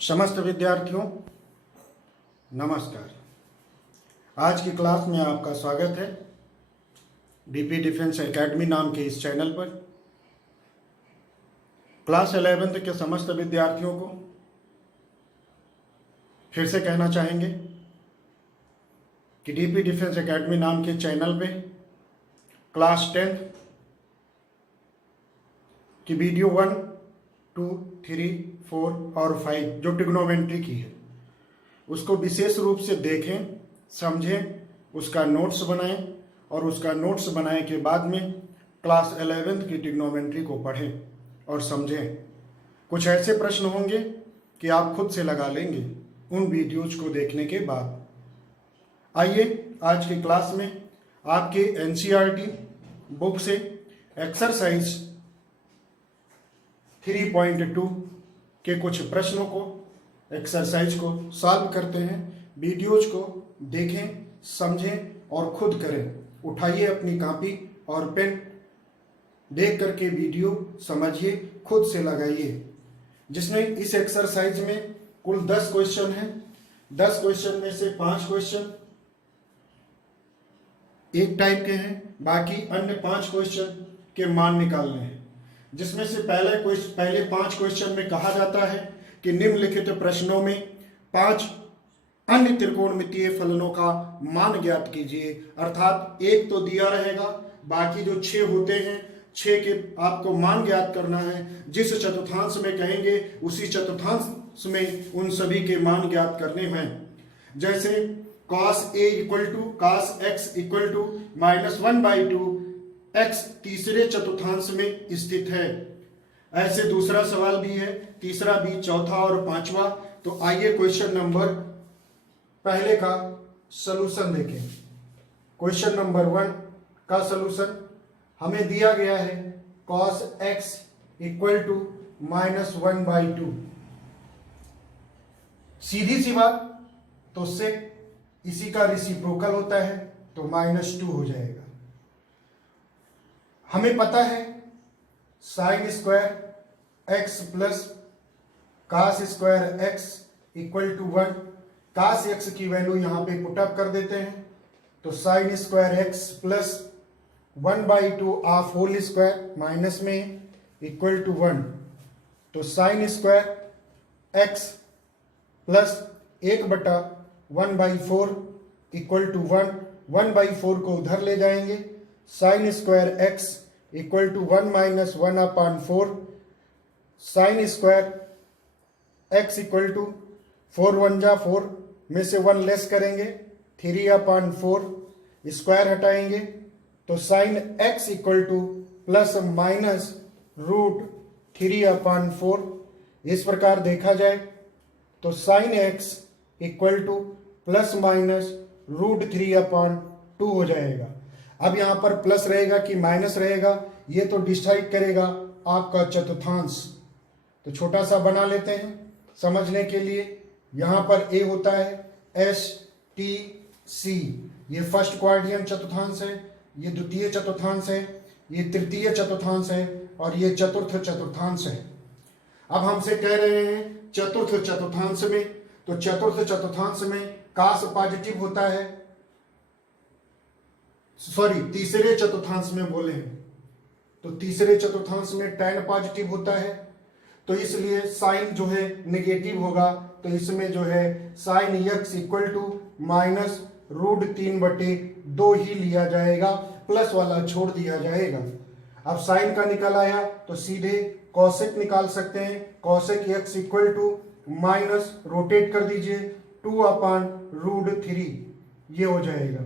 समस्त विद्यार्थियों नमस्कार। आज की क्लास में आपका स्वागत है डीपी डिफेंस एकेडमी नाम के इस चैनल पर। क्लास 11th के समस्त विद्यार्थियों को फिर से कहना चाहेंगे कि डीपी डिफेंस एकेडमी नाम के चैनल पे क्लास 10th की वीडियो 1, 2, 3, 4 और 5 जो ट्रिग्नोमेट्री की है उसको विशेष रूप से देखें, समझें, उसका नोट्स बनाएं और उसका नोट्स बनाए के बाद में क्लास 11th की ट्रिग्नोमेट्री को पढ़ें और समझें। कुछ ऐसे प्रश्न होंगे कि आप खुद से लगा लेंगे उन वीडियोज को देखने के बाद। आइए आज की क्लास में आपके एनसीईआरटी बुक से एक्सरसाइज 3.2 के कुछ प्रश्नों को, एक्सरसाइज को सॉल्व करते हैं। वीडियोज को देखें, समझें और खुद करें। उठाइए अपनी कॉपी और पेन, देख करके वीडियो समझिए, खुद से लगाइए। जिसमें इस एक्सरसाइज में कुल 10 क्वेश्चन हैं। 10 क्वेश्चन में से 5 क्वेश्चन एक टाइप के हैं, बाकी अन्य 5 क्वेश्चन के मान निकालने हैं। जिसमें से पहले 5 क्वेश्चन में कहा जाता है कि निम्नलिखित प्रश्नों में 5 अन्य त्रिकोणमितीय फलनों का मान ज्ञात कीजिए। अर्थात एक तो दिया रहेगा, बाकी जो 6 होते हैं 6 के आपको मान ज्ञात करना है। जिस चतुर्थांश में कहेंगे उसी चतुर्थांश में उन सभी के मान ज्ञात करने हैं। जैसे cos A equal to cos x equal to -1/2 x तीसरे चतुर्थांश में स्थित है। ऐसे दूसरा सवाल भी है, तीसरा भी, चौथा और पांचवा। तो आइए क्वेश्चन नंबर पहले का सलूशन देखें। क्वेश्चन नंबर 1 का सलूशन हमें दिया गया है cos x इक्वल टू -1/2। सीधी सी बात, तो sec इसी का रेसिप्रोकल होता है तो -2 हो जाएगा। हमें पता है sine square x plus cos square x equal to 1। Cos x की वैल्यू यहां पे पुटअप कर देते हैं तो sine square x plus 1/2 of whole square minus में इक्वल टू 1। तो sine square x plus 1/1/4 equal to 1। 1/4 को उधर ले जाएंगे, sine square x equal to 1 - 1/4। Sine square x equal to 4 1 जा 4 में से 1 लेस करेंगे 3/4, स्क्वायर हटाएंगे तो sine x equal to plus minus √3/4। इस प्रकार देखा जाए तो sine x equal to plus minus √3/2 हो जाएगा। अब यहां पर प्लस रहेगा कि माइनस रहेगा ये तो डिसाइड करेगा आपका चतुर्थांश। तो छोटा सा बना लेते हैं समझने के लिए। यहां पर ए होता है STC, ये फर्स्ट क्वाड्रियन चतुर्थांश है, ये द्वितीय चतुर्थांश है, ये तृतीय चतुर्थांश है और ये चतुर्थ चतुर्थांश है। अब हमसे कह रहे हैं चतुर्थ चतुर्थांश में, तो चतुर्थ चतुर्थांश में कास पॉजिटिव होता है, तीसरे चतुर्थांश में बोले हैं तो तीसरे चतुर्थांश में tan पॉजिटिव होता है। तो इसलिए साइन जो है नेगेटिव होगा, तो इसमें जो है sine x equal to minus √3/2 ही लिया जाएगा, प्लस वाला छोड़ दिया जाएगा। अब साइन का निकल आया तो सीधे कॉसेक निकाल सकते हैं। Cosec x equal to minus, rotate कर दीजिए 2/√3, ये हो जाएगा।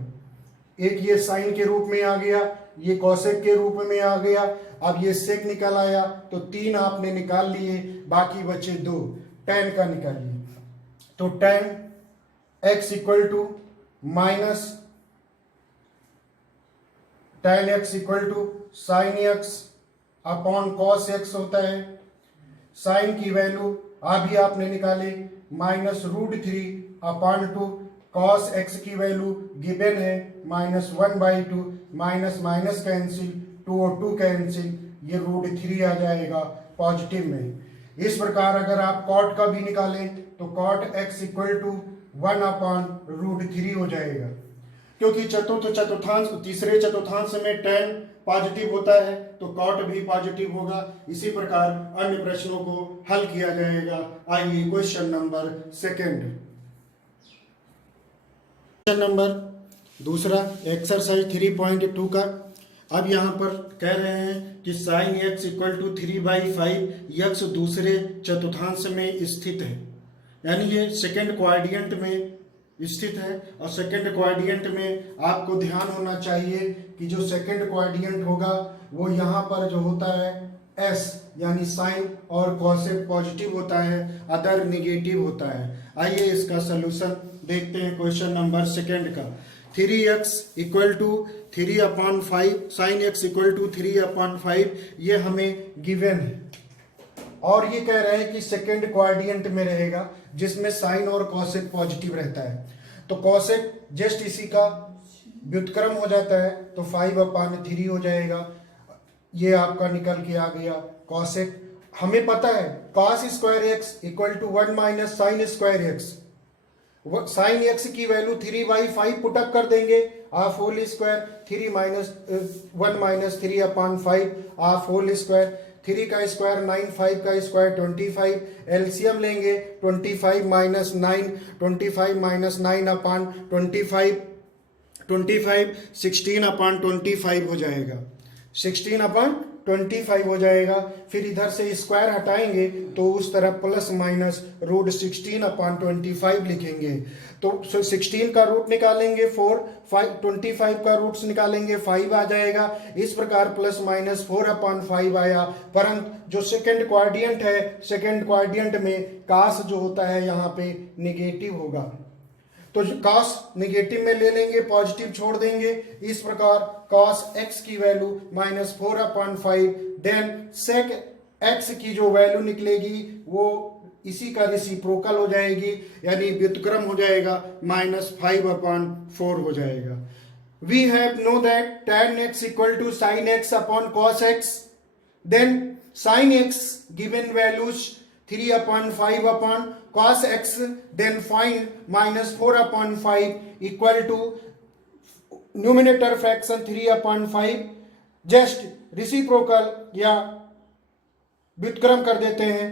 एक ये साइन के रूप में आ गया, ये कॉसेक के रूप में आ गया। अब ये सेक निकल आया तो 3 आपने निकाल लिए, बाकी बचे 2। tan का निकालिए तो tan x equal to minus tan x equal to sine x upon cos x होता है। साइन की वैल्यू अभी आपने निकाले -√3/2। कॉस x की वैल्यू गिवन है -1/2, माइनस माइनस कैंसिल, 2 और 2 कैंसिल, ये √3 आ जाएगा पॉजिटिव में। इस प्रकार अगर आप कॉट का भी निकालें तो कॉट x इक्वल टू 1/√3 हो जाएगा, क्योंकि चतुर्थांश तीसरे चतुर्थांश में tan पॉजिटिव होता है तो कॉट भी पॉजिटिव होगा। इसी प्रकार अन्य प्रश्नों को हल किया जाएगा। आइए question number second, question number दूसरा एक्सरसाइज 3.2 का। अब यहाँ पर कह रहे हैं कि sine x equal to 3/5 x दूसरे चतुर्थांश में स्थित है, यानी ये सेकंड क्वाड्रेंट में स्थित है। और सेकंड क्वाड्रेंट में आपको ध्यान होना चाहिए कि जो सेकंड क्वाड्रेंट होगा वो यहाँ पर जो होता है s यानी साइन और कॉसेक पॉजिटिव होता है, अदर निगेटिव होता है। आइए इसका सलूशन देखते हैं क्वेश्चन नंबर सेकंड का। 3x equal to 3/5 sine x equal to 3/5 ये हमें गिवन है, और ये कह रहा है कि सेकंड क्वाड्रेंट में रहेगा जिसमें साइन और कॉसेक पॉजिटिव रहता है। तो कॉसेक जस्ट इसी का व्युत्क्रम हो जाता है तो 5/3 हो जाएगा। ये आपका निकल के आ गया कॉसेक। हमें पता है cos square x equal to 1 minus sine square x। Sine x की वैल्यू 3/5 पुटअप कर देंगे, half whole square 3 minus 1 minus 3/5 half whole square, 3 का स्क्वायर 9, 5 का स्क्वायर 25, एलसीएम लेंगे 25 माइनस 9, 25 माइनस 9/25, 25 16/25 हो जाएगा, 16/25 हो जाएगा। फिर इधर से स्क्वायर हटाएंगे तो उस तरफ प्लस माइनस रूट 16/25 लिखेंगे। तो 16 का रूट निकालेंगे 4, 25 का रूट्स निकालेंगे 5 आ जाएगा। इस प्रकार प्लस माइनस 4/5 आया। परंतु जो सेकंड क्वाड्रेंट है, सेकंड क्वाड्रेंट में कास जो होता है यहाँ पे नेगेटिव होगा, तो cos निगेटिव में ले लेंगे, पॉजिटिव छोड़ देंगे। इस प्रकार cos x की वैल्यू -4/5, देन sec x की जो वैल्यू निकलेगी वो इसी का रेसिप्रोकल हो जाएगी, यानी व्युत्क्रम हो जाएगा, -5/4 हो जाएगा। We have know that tan x equal to sin x upon cos x, then sin x given values 3/5 upon cos x, then find -4/5 equal to numerator fraction 3/5, just reciprocal या व्युत्क्रम कर देते हैं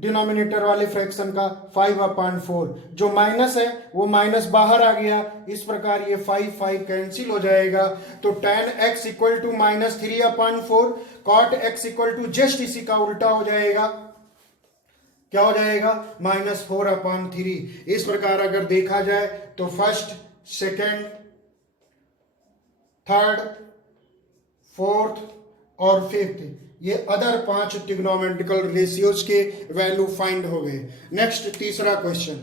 डिनोमिनेटर वाले फ्रैक्शन का 5/4। जो minus है वो माइनस बाहर आ गया, इस प्रकार ये 5 कैंसिल हो जाएगा। तो tan x equal to -3/4, cot x equal to just इसी का उल्टा हो जाएगा, क्या हो जाएगा -4/3। इस प्रकार अगर देखा जाए तो फर्स्ट, सेकंड, थर्ड, फोर्थ और फिफ्थ ये अदर 5 ट्रिग्नोमेट्रिकल रेशियोज के वैल्यू फाइंड हो गए। नेक्स्ट तीसरा क्वेश्चन,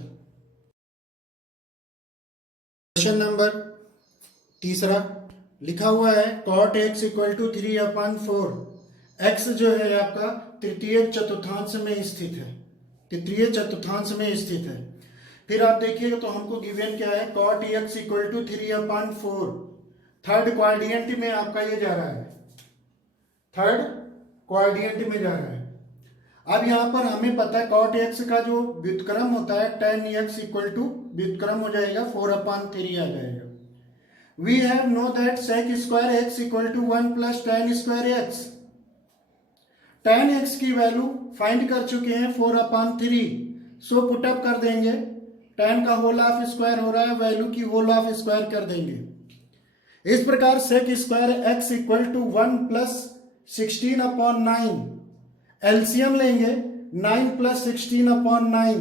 क्वेश्चन नंबर तीसरा लिखा हुआ है cot x equal to 3/4। x जो है आपका तृतीय चतुर्थांश में स्थित है, तृतीय चतुर्थांश में स्थित है। फिर आप देखिएगा तो हमको गिवन क्या है, cot x equal to 3/4। Third quadrant में आपका ये जा रहा है, थर्ड क्वाड्रेंट में जा रहा है। अब यहाँ पर हमें पता है cot x का जो व्युत्क्रम होता है tan x इक्वल टू व्युत्क्रम हो जाएगा 4/3 आ जाएगा। We have know that sec square x equal to 1 plus tan square x। tan x की वैल्यू फाइंड कर चुके हैं 4/3, सो पुटअप कर देंगे, tan का होल ऑफ स्क्वायर हो रहा है, वैल्यू की होल ऑफ स्क्वायर कर देंगे। इस प्रकार sec square x equal to 1 plus 16/9, LCM लेंगे 9 plus 16/9,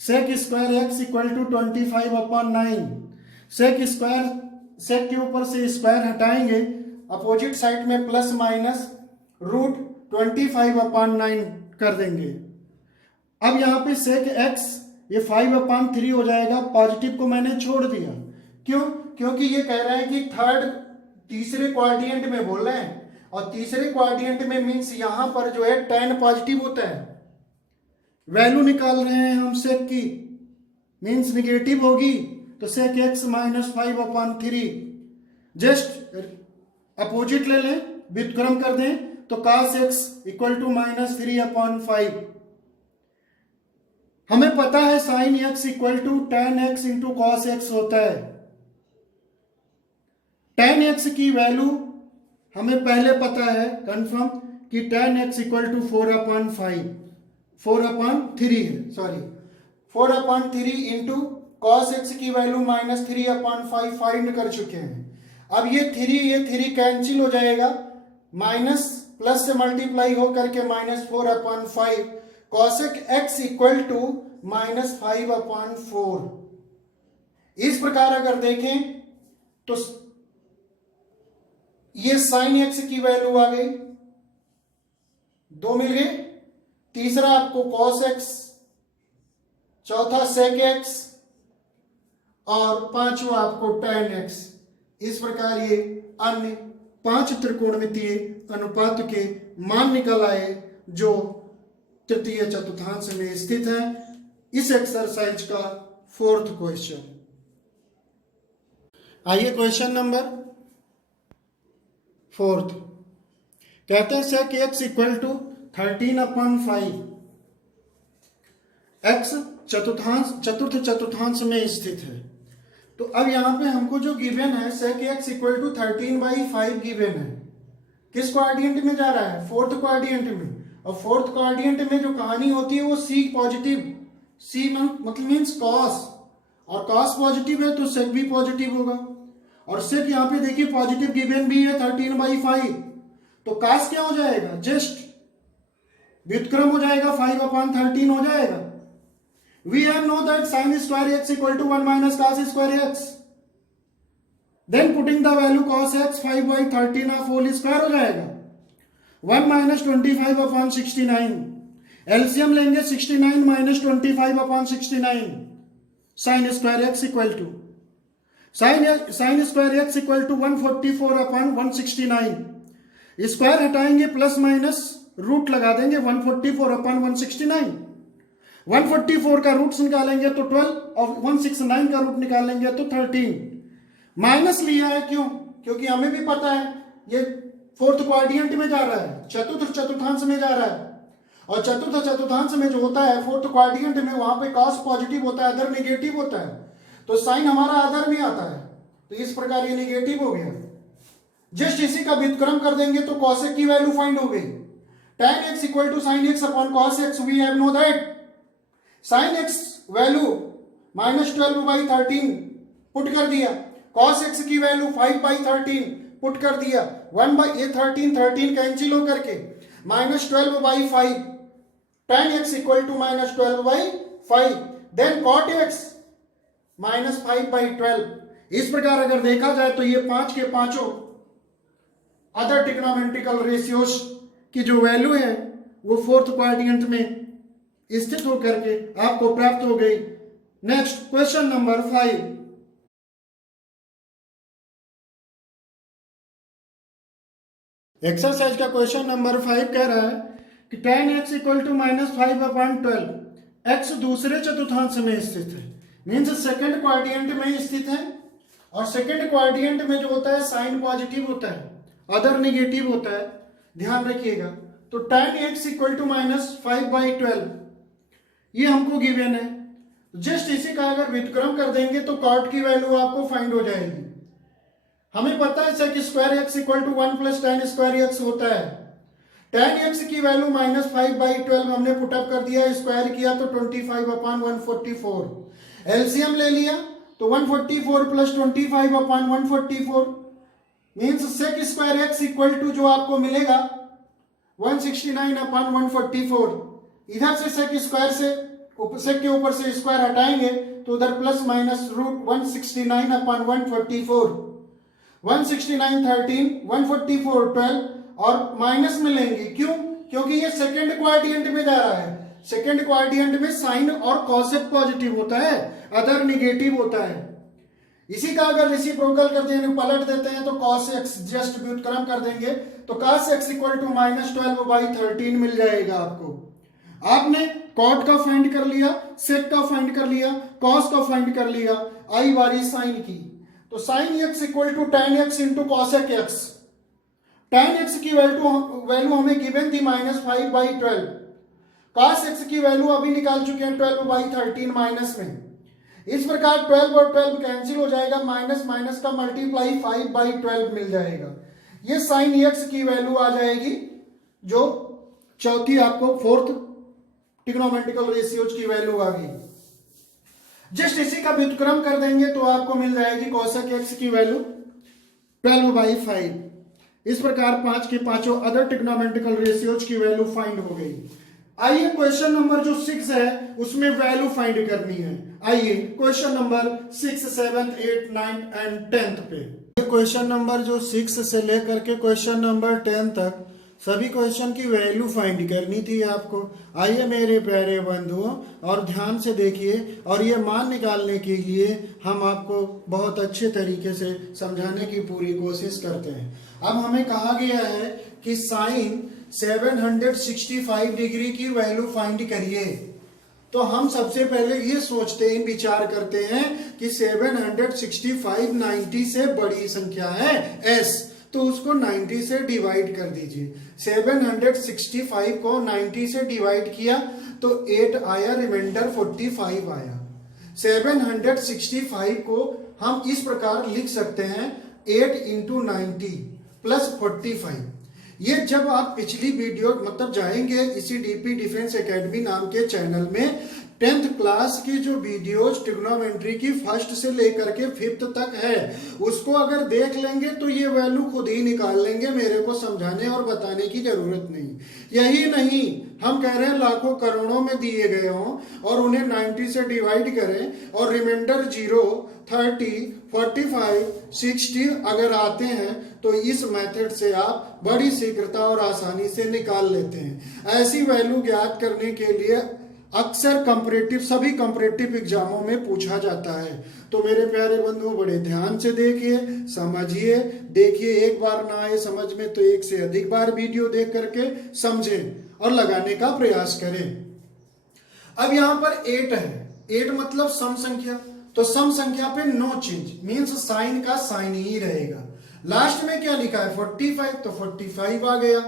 sec square x equal to 25/9। sec square, sec के ऊपर से स्क्वायर हटाएंगे, अपोजिट साइड में प्लस माइनस रूट 25/9 कर देंगे। अब यहाँ पे sec x ये 5/3 हो जाएगा, पॉजिटिव को मैंने छोड़ दिया, क्यों? क्योंकि ये कह रहा है कि थर्ड तीसरे क्वाड्रेंट में बोल रहे हैं, और तीसरे क्वाड्रेंट में मीन्स यहाँ पर जो है tan पॉजिटिव होता है, वैल्यू निकाल रहे हैं हम sec की, मीन्स निगेटिव होगी, तो sec x -5/3, जस्ट अपोजिट ले लें, व्युत्क्रम कर दें तो cos x इक्वल टू -3/5, हमें पता है sine x equal to tan x into cos x होता है। टेन एक्स की वैल्यू हमें पहले पता है कंफर्म कि टेन एक्स इक्वल टू 4/5 4/3 है, सॉरी 4/3 इंटू कॉस एक्स की वैल्यू -3/5 फाइंड कर चुके हैं। अब ये 3 कैंसिल हो जाएगा, माइनस प्लस से मल्टीप्लाई हो करके -4/5 कॉसेक एक्स इक्वल टू -5/4। इस प्रकार अगर देखें तो ये साइन एक्स की वैल्यू आ गई, 2 मिल गए, तीसरा आपको कॉस एक्स, चौथा सेक एक्स और पांचवा आपको टेन एक्स। इस प्रकार ये अन्य 5 त्रिकोणमितीय अनुपात के मान निकल आए जो तृतीय चतुर्थांश में स्थित है। इस एक्सरसाइज का 4th क्वेश्चन। आइए क्वेश्चन नंबर 4th। कहते हैं sec x equal to 13/5। X चतुर्थ चतुर्थांश में स्थित है। तो अब यहां पे हमको जो गिवन है sec x equal to 13/5 given है। किस क्वाड्रेंट में जा रहा है? 4th क्वाड्रेंट में। और 4th क्वाड्रेंट में जो कहानी होती है वो सी पॉजिटिव, सी मतलब मीन्स कॉस, और कॉस पॉजिटिव है तो सेक भी पॉजिटिव होगा। और सेक यहाँ पे देखिए पॉजिटिव गिवन भी है 13/5, तो कास क्या हो जाएगा? जस्ट व्युत्क्रम हो जाएगा, 5/13 हो जाएगा। We have know that sin square x equal to 1 minus cos square x. Then putting the value cos x 5/13 of whole square हो जाएगा। 1 minus 25/69। एलसीएम लेंगे 69 minus 25/69। sin square x equal to sin square x equal to 144/169। Square हटाएंगे plus minus root लगा देंगे 144/169। 144 का roots निकालेंगे तो 12 और 169 का रूट निकालेंगे तो 13। माइनस लिया है क्यों? क्योंकि हमें भी पता है ये 4th क्वाड्रेंट में जा रहा है, चतुर्थ चतुर्थांश में जा रहा है। और चतुर्थ चतुर्थांश में जो होता है 4th क्वाड्रेंट में, वहां पे कॉस पॉजिटिव होता है, अदर नेगेटिव होता है। तो साइन हमारा अदर में आता है, तो इस प्रकार ये नेगेटिव हो गया। जस्ट इसी का व्युत्क्रम कर देंगे तो कॉसेक की वैल्यू फाइंड हो गई। tan x equal to sin x upon cos x। We have know that sin x value -12/13 put कर दिया, cos x की वैल्यू 5/13 पुट कर दिया, 1/13 कैंसिल होकर के -12/5 tan x equal to -12/5। Then cot x -5/12। इस प्रकार अगर देखा जाए तो ये 5 के पांचों अदर ट्रिग्नोमेट्रिकल रेशियोज की जो वैल्यू है वो 4th क्वाड्रेंट में स्थित होकर के आपको प्राप्त हो गई। Next question number 5। एक्सरसाइज का क्वेश्चन नंबर 5 कह रहा है कि tan x equal to -5/12। x दूसरे चतुर्थांश में स्थित है, मीन्स सेकंड क्वाड्रेंट में स्थित है। और सेकंड क्वाड्रेंट में जो होता है साइन पॉजिटिव होता है, अदर नेगेटिव होता है, ध्यान रखिएगा। तो tan x इक्वल टू -5/12 ये हमको गिवन है। जस्ट इसी का अगर व्युत्क्रम कर देंगे तो कॉट की वैल्यू आपको फाइंड हो जाएगी। हमें पता है sec square x equal to 1 plus tan square x होता है। tan x की वैल्यू -5/12 हमने पुटअप कर दिया, स्क्वायर किया तो 25/144। एलसीएम ले लिया तो 144 plus 25/144 means sec square x equal to जो आपको मिलेगा 169/144। इधर से sec स्क्वायर से sec के ऊपर से स्क्वायर हटाएंगे तो उधर प्लस माइनस रूट 169/144। 169 13, 144 12 और माइनस में लेंगे, क्यों? क्योंकि ये सेकंड क्वाड्रेंट में जा रहा है। सेकंड क्वाड्रेंट में साइन और कॉसेक पॉजिटिव होता है, अदर निगेटिव होता है। इसी का अगर रेसिप्रोकल कर देंगे, पलट देते हैं तो cos x जस्ट व्युत्क्रम कर देंगे तो cos x इक्वल टू -12/13 मिल जाएगा आपको। आपने कॉट का फाइंड कर लिया, सेक का फाइंड कर लिया, कॉस का फाइंड कर लिया, आई बारी साइन की। तो sine x equal to tan x into cosec x। tan x की वैल्यू हमें गिवन थी -5/12, cos x की वैल्यू अभी निकाल चुके हैं 12/13 माइनस में। इस प्रकार 12 और 12 कैंसिल हो जाएगा, माइनस माइनस का मल्टीप्लाई 5/12 मिल जाएगा। ये साइन x की वैल्यू आ जाएगी जो चौथी आपको फोर्थ ट्रिग्नोमेट्रिकल रेशियोज की वैल्यू आ गई। जस्ट इसी का व्युत्क्रम कर देंगे तो आपको मिल जाएगी कोसेक x की वैल्यू 12/5। इस प्रकार 5 के पांचों अदर ट्रिग्नोमेट्रिकल रेशियोज की वैल्यू फाइंड हो गई। आइए क्वेश्चन नंबर जो 6 है उसमें वैल्यू फाइंड करनी है। आइए क्वेश्चन नंबर 6, 7, 8, 9 एंड 10 पे। क्वेश्चन नंबर जो 6 से लेकर के क्वेश्चन नंबर 10 तक सभी क्वेश्चन की वैल्यू फाइंड करनी थी आपको। आइए मेरे प्यारे बंधुओं और ध्यान से देखिए, और ये मान निकालने के लिए हम आपको बहुत अच्छे तरीके से समझाने की पूरी कोशिश करते हैं। अब हमें कहा गया है कि साइन 765 डिग्री की वैल्यू फाइंड करिए। तो हम सबसे पहले ये सोचते हैं, विचार करते हैं कि 765 90 से बड़ी संख्या है s, तो उसको 90 से डिवाइड कर दीजिए। 765 को 90 से डिवाइड किया तो 8 आया, रिमाइंडर 45 आया। 765 को हम इस प्रकार लिख सकते हैं 8 × 90 + 45। ये जब आप पिछली वीडियो मतलब जाएंगे इसी डीपी डिफेंस एकेडमी नाम के चैनल में 10th क्लास की जो वीडियोज ट्रिग्नोमेट्री की फर्स्ट से लेकर के 5th तक है, उसको अगर देख लेंगे तो ये वैल्यू खुद ही निकाल लेंगे, मेरे को समझाने और बताने की जरूरत नहीं। यही नहीं, हम कह रहे हैं लाखों करोड़ों में दिए गए हों और उन्हें 90 से डिवाइड करें और रिमाइंडर 0, 30, 45, 60 अगर आते हैं तो इस मेथड से आप बड़ी शीघ्रता और आसानी से निकाल लेते हैं। ऐसी वैल्यू ज्ञात करने के लिए अक्सर कंपैरेटिव सभी कंपैरेटिव एग्जामों में पूछा जाता है। तो मेरे प्यारे बंधुओं बड़े ध्यान से देखिए, समझिए, देखिए, एक बार ना आए समझ में तो एक से अधिक बार वीडियो देख करके समझें और लगाने का प्रयास करें। अब यहाँ पर 8 है, 8 मतलब सम संख्या, तो सम संख्या पे नो चेंज मीन्स साइन का साइन ही रहेगा। लास्ट में क्या लिखा है 45, तो 45 आ गया।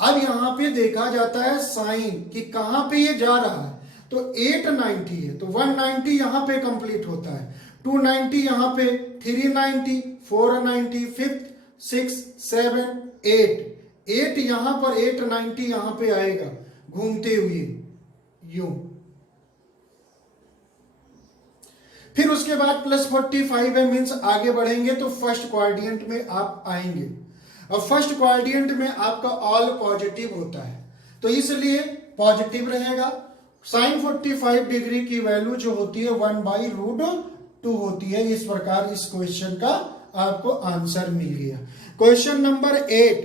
अब यहां पे देखा जाता है साइन कि कहां पे ये जा रहा है, तो 890 है तो 190 यहां पे कंप्लीट होता है, 290 यहां पे, 390, 490, 5, 6, 7, 8 यहां पर 890 यहां पे आएगा घूमते हुए यूं। फिर उसके बाद +45 है मीन्स आगे बढ़ेंगे तो फर्स्ट क्वाड्रेंट में आप आएंगे, और फर्स्ट क्वाड्रेंट में आपका ऑल पॉजिटिव होता है तो इसलिए पॉजिटिव रहेगा। साइन 45 डिग्री की वैल्यू जो होती है 1/√2 होती है। इस प्रकार इस क्वेश्चन का आपको आंसर मिल गया। क्वेश्चन नंबर 8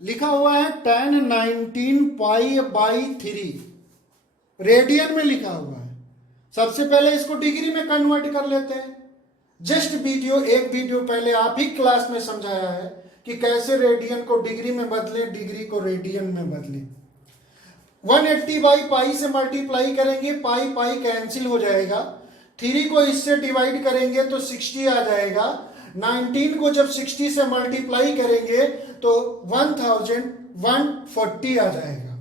लिखा हुआ है tan 19 π/3 रेडियन में लिखा हुआ है। सबसे पहले इसको डिग्री में कन्वर्ट कर लेते हैं। जस्ट एक वीडियो पहले आप ही क्लास में समझाया है कि कैसे रेडियन को डिग्री में बदलें, डिग्री को रेडियन में बदलें। 180/π से मल्टीप्लाई करेंगे, पाई कैंसिल हो जाएगा। 3 को इससे डिवाइड करेंगे तो 60 आ जाएगा। 19 को जब 60 से मल्टीप्लाई करेंगे तो 1140 आ जाएगा।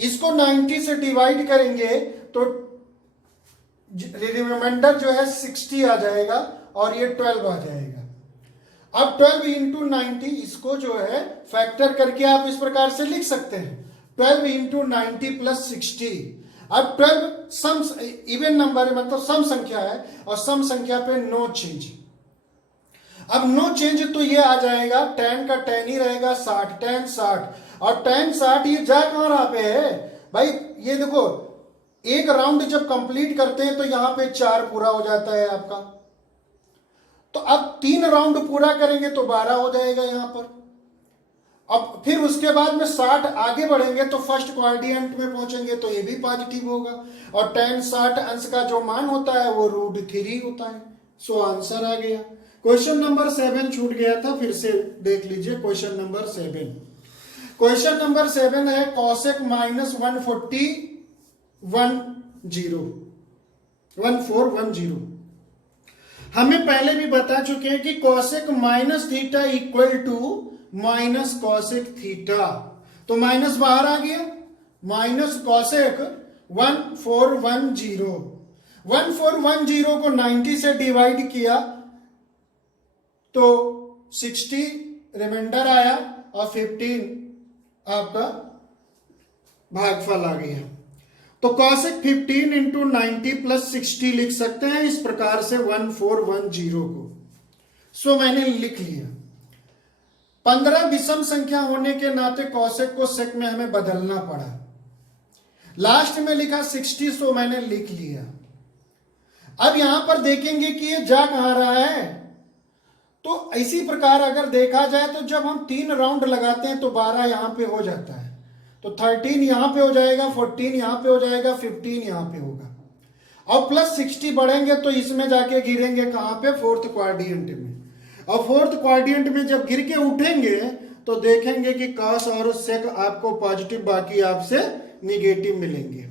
इसको 90 से डिवाइड करेंगे तो रिमाइंडर जो है 60 आ जाएगा और ये 12 आ जाएगा। अब 12 × 90 इसको जो है फैक्टर करके आप इस प्रकार से लिख सकते हैं 12 × 90 + 60। अब 12 सम इवन नंबर है मतलब सम संख्या है और सम संख्या पे नो चेंज। अब नो चेंज तो ये आ जाएगा tan का tan ही रहेगा 60, tan 60 और tan 60 ये जा कहां रहा पे है भाई, ये देखो एक राउंड जब कंप्लीट करते हैं तो यहां पे 4 पूरा हो जाता है आपका। तो अब 3 राउंड पूरा करेंगे तो 12 हो जाएगा यहां पर। अब फिर उसके बाद में 60 आगे बढ़ेंगे तो फर्स्ट क्वाड्रेंट में पहुंचेंगे तो ये भी पॉजिटिव होगा और tan 60 अंश का जो मान होता है वो √3 होता है। सो आंसर आ गया। क्वेश्चन नंबर 7 छूट गया था, फिर से देख लीजिए क्वेश्चन नंबर 7। क्वेश्चन नंबर 7 है cosec -1410। हमें पहले भी बता चुके हैं कि cosec -θ = -cosec θ, तो माइनस बाहर आ गया माइनस कॉसेक 1410। 1410 को 90 से डिवाइड किया तो 60 रिमाइंडर आया और 15 आपका भागफल आ गया। तो कॉसेक 15 इंटू 90 प्लस 60 लिख सकते हैं इस प्रकार से 1410 को। सो मैंने लिख लिया। 15 विषम संख्या होने के नाते कॉसेक को सेक में हमें बदलना पड़ा। लास्ट में लिखा 60, सो मैंने लिख लिया। अब यहां पर देखेंगे कि ये जा कहां रहा है। तो इसी प्रकार अगर देखा जाए तो जब हम 3 राउंड लगाते हैं तो 12 यहां पे हो जाता है। तो 13 यहां पे हो जाएगा, 14 यहां पे हो जाएगा, 15 यहां पे होगा और प्लस 60 बढ़ेंगे तो इसमें जाके गिरेंगे कहां पे, फोर्थ क्वाड्रेंट में। और फोर्थ क्वाड्रेंट में जब गिर के उठेंगे तो देखेंगे कि कॉस और सेक आपको पॉजिटिव, बाकी आपसे निगेटिव मिलेंगे।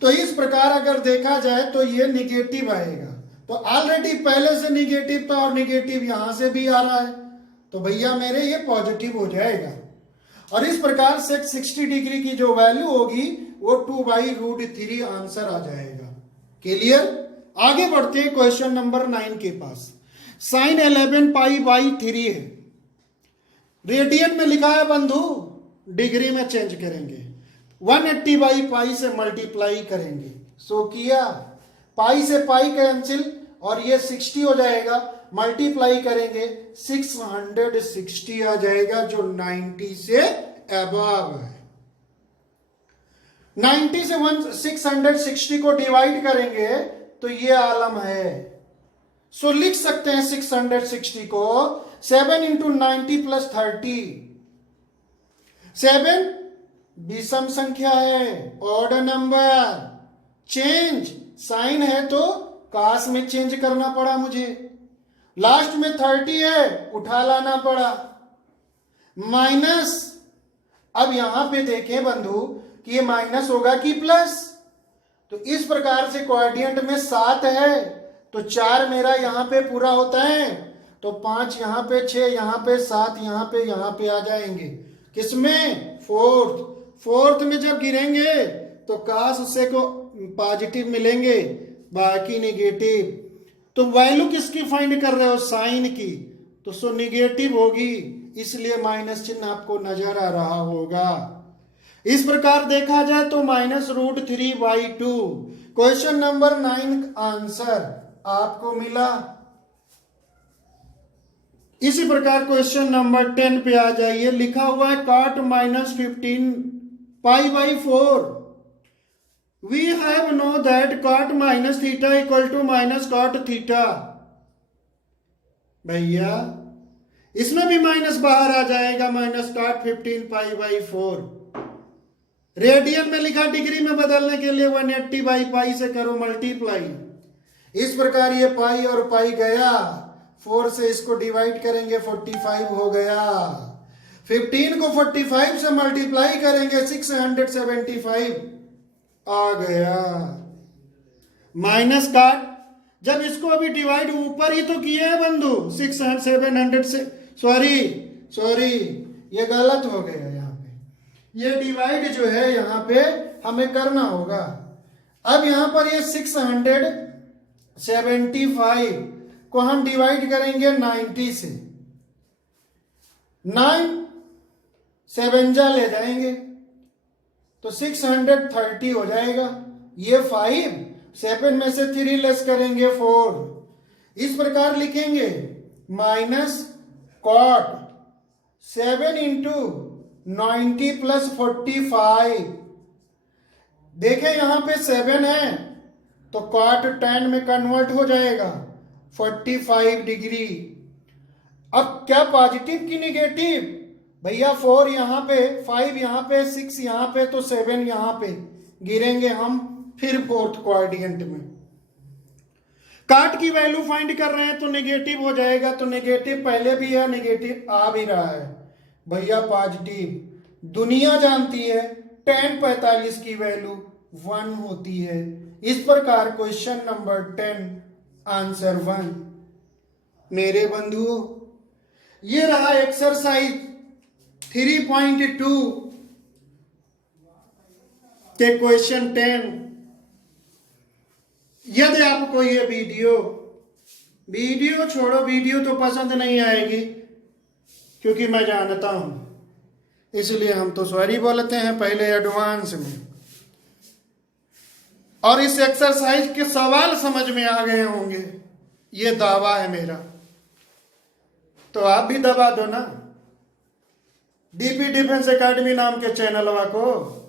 तो इस प्रकार अगर देखा जाए तो ये निगेटिव आएगा। तो ऑलरेडी पहले से निगेटिव था और निगेटिव यहां से भी आ रहा है, तो भैया मेरे ये पॉजिटिव हो जाएगा। और इस प्रकार से 60 डिग्री की जो वैल्यू होगी वो 2/√3 आंसर आ जाएगा। क्लियर? आगे बढ़ते हैं क्वेश्चन नंबर 9 के पास। साइन 11 पाई/3 है। रेडियन में लिखा है बंधु, डिग्री में चेंज करेंगे। 180/पाई से मल्टीप्लाई करेंगे। सो किया, पाई से पाई कैंसिल और ये 60 हो जाएगा, मल्टीप्लाई करेंगे 660 आ जाएगा जो 90 से अबव है। 90 से 660 को डिवाइड करेंगे तो ये आलम है। सो लिख सकते हैं 660 को 7 इंटू 90 प्लस 30। 7 विषम संख्या है, ऑड नंबर। चेंज साइन है तो कास में चेंज करना पड़ा मुझे। लास्ट में 30 है, उठा लाना पड़ा। माइनस, अब यहां पे देखें बंधु कि ये माइनस होगा कि प्लस। तो इस प्रकार से क्वाड्रेंट में 7 है तो 4 मेरा यहां पे पूरा होता है, तो 5 यहां पे, 6 यहां पे, 7 यहां पे आ जाएंगे। किसमें? फोर्थ में जब गिरेंगे तो कास उससे को पॉजिटिव मिलेंगे, बाकी निगेटिव। तो वैल्यू किसकी फाइंड कर रहे हो? साइन की। तो सो निगेटिव होगी, इसलिए माइनस चिन्ह आपको नजर आ रहा होगा। इस प्रकार देखा जाए तो -√3/2 क्वेश्चन नंबर 9 आंसर आपको मिला। इसी प्रकार क्वेश्चन नंबर 10 पे आ जाइए। लिखा हुआ है cot -15 π/4। We have know that cot minus theta equal to minus cot theta। भैया इसमें भी माइनस बाहर आ जाएगा, माइनस cot 15 π/4। रेडियन में लिखा, डिग्री में बदलने के लिए 180/पाई से करो मल्टीप्लाई। इस प्रकार ये पाई और पाई गया, 4 से इसको डिवाइड करेंगे 45 हो गया। 15 को 45 से मल्टीप्लाई करेंगे 675 आ गया। माइनस काट, जब इसको अभी डिवाइड ऊपर ही तो किए हैं बंधु, 700 से, सॉरी ये गलत हो गया। यहाँ पे ये डिवाइड जो है यहाँ पे हमें करना होगा। अब यहाँ पर ये 675 को हम डिवाइड करेंगे 90 से। 9 7 जा ले जाएंगे तो 630 हो जाएगा। ये 5, 7 में से 3 लेस करेंगे 4। इस प्रकार लिखेंगे माइनस कॉट 7 इंटू 90 प्लस 45। देखें यहां पे 7 है तो कॉट 10 में कन्वर्ट हो जाएगा 45 डिग्री। अब क्या पॉजिटिव की निगेटिव? भैया 4 यहां पे, 5 यहां पे, 6 यहां पे, तो 7 यहां पे गिरेंगे हम फिर फोर्थ क्वाड्रेंट में। काट की वैल्यू फाइंड कर रहे हैं तो नेगेटिव हो जाएगा, तो नेगेटिव पहले भी है, नेगेटिव आ भी रहा है। भैया पॉजिटिव दुनिया जानती है tan 45 की वैल्यू 1 होती है। इस प्रकार क्वेश्चन नंबर 10 आंसर 1। मेरे बंधुओं ये रहा एक्सरसाइज 3.2। के क्वेश्चन 10। यदि आपको ये वीडियो छोड़ो, वीडियो तो पसंद नहीं आएगी क्योंकि मैं जानता हूं, इसलिए हम तो सॉरी बोलते हैं पहले एडवांस में। और इस एक्सरसाइज के सवाल समझ में आ गए होंगे, ये दावा है मेरा। तो आप भी दबा दो ना डीपी डिफेंस एकेडमी नाम के चैनल को,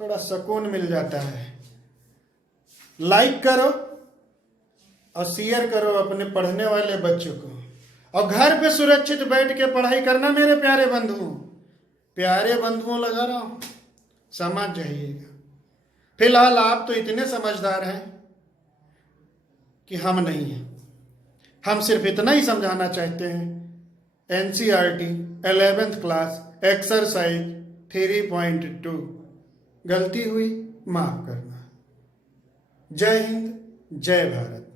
थोड़ा सुकून मिल जाता है। लाइक करो और शेयर करो अपने पढ़ने वाले बच्चों को, और घर पे सुरक्षित बैठ के पढ़ाई करना मेरे प्यारे बंधुओं लगा रहा हूं, समझ जाइएगा। फिलहाल आप तो इतने समझदार हैं कि हम नहीं हैं। हम सिर्फ इतना ही समझाना चाहते हैं, NCERT 11th क्लास एक्सरसाइज 3.2 गलती हुई माफ करना। जय हिंद, जय भारत।